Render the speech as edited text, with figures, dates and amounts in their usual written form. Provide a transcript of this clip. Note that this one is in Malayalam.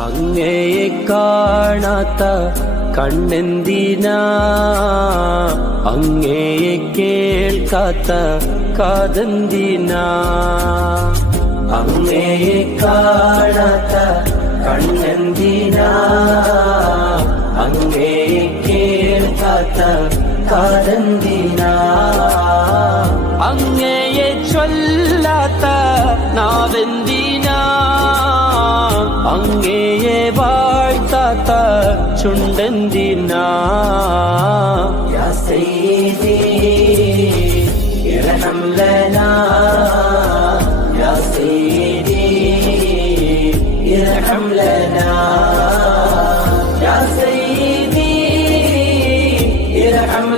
അങ്ങയെ കാണാത്ത കണ്ണെന്തിനാ, അങ്ങയെ കേൾക്കാത്ത കാതെന്തിനാ. അങ്ങയെ കാണാത്ത കണ്ണെന്തിനാ, അങ്ങയെ കേൾക്കാത്ത കാതെന്തിനാ. അങ്ങയെ ചൊല്ലാത്ത നാവെന്തിനാ, അങ്ങയെ വാഴ്ത്താത്ത ചുണ്ടെന്തിനാ. യാ സയ്യിദി ഇർഹം ലനാ, യാ സയ്യിദി ഇർഹം ലനാ, യാ സയ്യിദി ഇർഹം